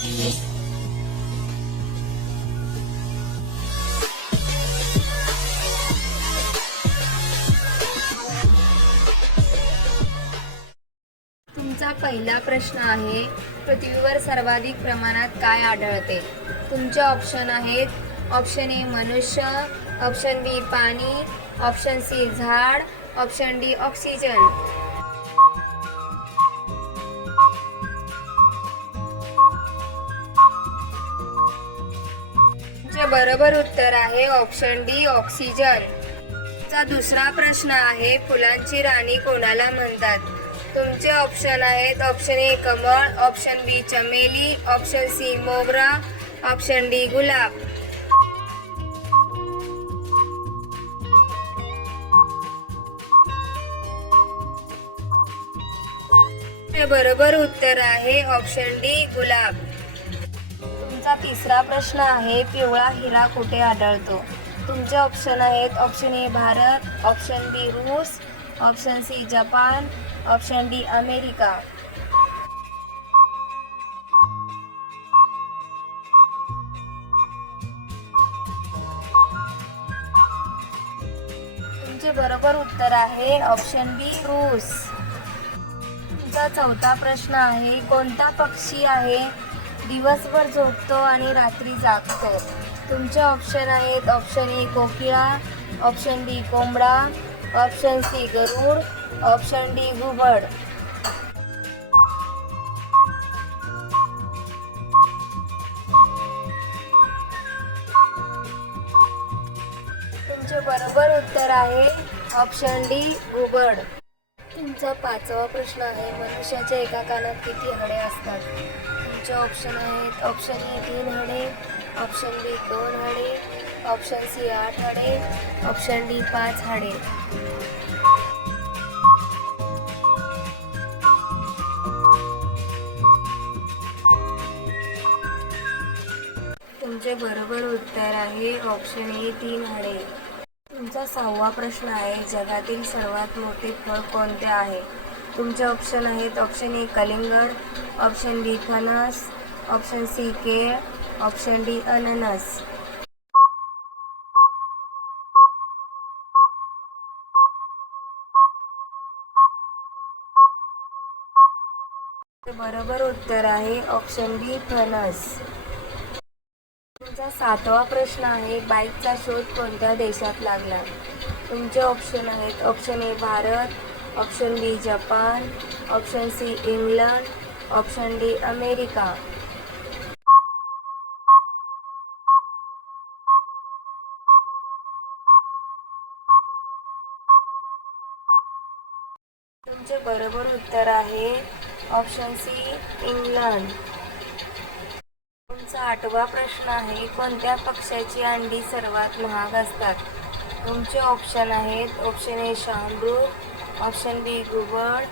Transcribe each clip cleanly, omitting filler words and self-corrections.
तुमचा पहिला प्रश्न आहे, पृथ्वीवर सर्वाधिक प्रमाणात काय आढळते? तुमचे ऑप्शन आहेत ऑप्शन ए मनुष्य, ऑप्शन बी पाणी, ऑप्शन सी झाड, ऑप्शन डी ऑक्सिजन. तुमचे बरोबर उत्तर आहे ऑप्शन डी ऑक्सिजन. तुमचा दुसरा प्रश्न आहे, फुलांची राणी कोणाला म्हणतात? तुमचे ऑप्शन आहेत ऑप्शन ए कमळ, ऑप्शन बी चमेली, ऑप्शन सी मोगरा, ऑप्शन डी गुलाब. बरोबर उत्तर आहे ऑप्शन डी गुलाब. तुमचा तिसरा प्रश्न आहे, पिवळा हिरा कुठे आढळतो? तुमचे ऑप्शन आहेत option A Bharat, option B रूस, ऑप्शन सी जपान, ऑप्शन डी अमेरिका. तुमचे बरोबर उत्तर आहे ऑप्शन बी रूस. तुमचा चौथा प्रश्न आहे, कोणता पक्षी आहे दिवसभर झोपतो आणि रात्री जागतो? तुमचे ऑप्शन आहेत ऑप्शन ए कोकिळा, ऑप्शन बी कोंबडा, ऑप्शन सी गरुड, ऑप्शन डी घुबड. तुमचे बरोबर उत्तर आहे ऑप्शन डी घुबड. तुमचा पाचवा प्रश्न आहे, मनुष्याच्या एका कानात किती हाडे असतात? तुमचे ऑप्शन आहेत ऑप्शन ए 3 हाडे, ऑप्शन बी 2 हाडे, ऑप्शन सी 8 हाडे, ऑप्शन डी 5 हाडे. तुमचे बरोबर उत्तर आहे ऑप्शन ए 3 हाडे. तुमचा 6वा प्रश्न आहे, जगातील सर्वात मोठे फळ कोणते आहे? तुमचे ऑप्शन आहेत ऑप्शन ए कलिंगड, ऑप्शन बी फणस, ऑप्शन सी केळ, ऑप्शन डी अननस. बरोबर उत्तर आहे ऑप्शन बी फणस. तुमचा 7वा प्रश्न आहे, बाईकचा शोध कोणत्या देशात लागला? तुमचे ऑप्शन आहेत option A Bharat, option B जपान, option C England, option D America. तुमचे बरोबर उत्तर आहे ऑप्शन सी इंग्लंड. तुमचा 8वा प्रश्न आहे, कोणत्या पक्ष्याची अंडी सर्वात महाग असतात? तुमचे ऑप्शन आहेत ऑप्शन ए शहामृग, ऑप्शन बी घुबड,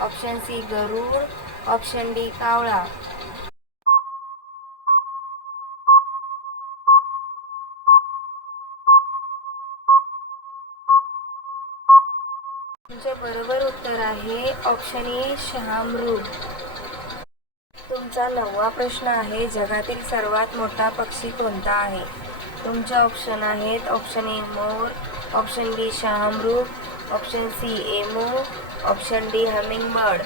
ऑप्शन सी गरुड, ऑप्शन डी कावळा. तुमचे बरोबर उत्तर आहे ऑप्शन ए शहामृग. तुमचा 9वा प्रश्न आहे, जगातील सर्वात मोठा पक्षी कोणता आहे? तुमचे ऑप्शन आहेत ऑप्शन ए मोर, ऑप्शन बी शहामृग, option C emu, option D hummingbird.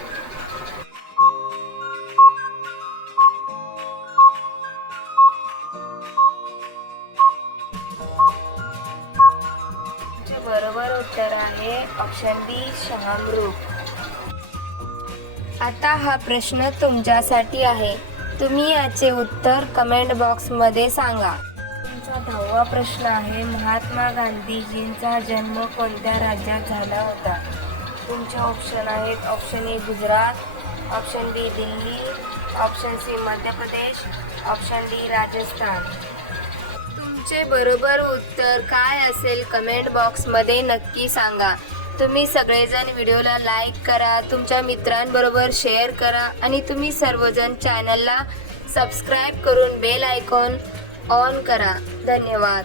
तुमचे बरोबर उत्तर आहे ऑप्शन बी शहामृग. आता हा प्रश्न तुमच्यासाठी आहे, तुम्ही याचे उत्तर कमेंट बॉक्समध्ये सांगा. तुमचा 10वा प्रश्न आहे, महात्मा गांधीजींचा जन्म कोणत्या राज्यात झाला होता? तुमचे ऑप्शन आहेत option A Gujarat, option B Delhi, option C Madhya Pradesh, option D Rajasthan. तुमचे बरोबर उत्तर काय असेल कमेंट बॉक्समध्ये नक्की सांगा. तुम्ही सगळेजण व्हिडिओला लाईक करा, तुमच्या मित्रांबरोबर शेअर करा आणि तुम्ही सर्वजण चॅनलला सबस्क्राईब करून बेल आयकॉन ऑन करा. धन्यवाद.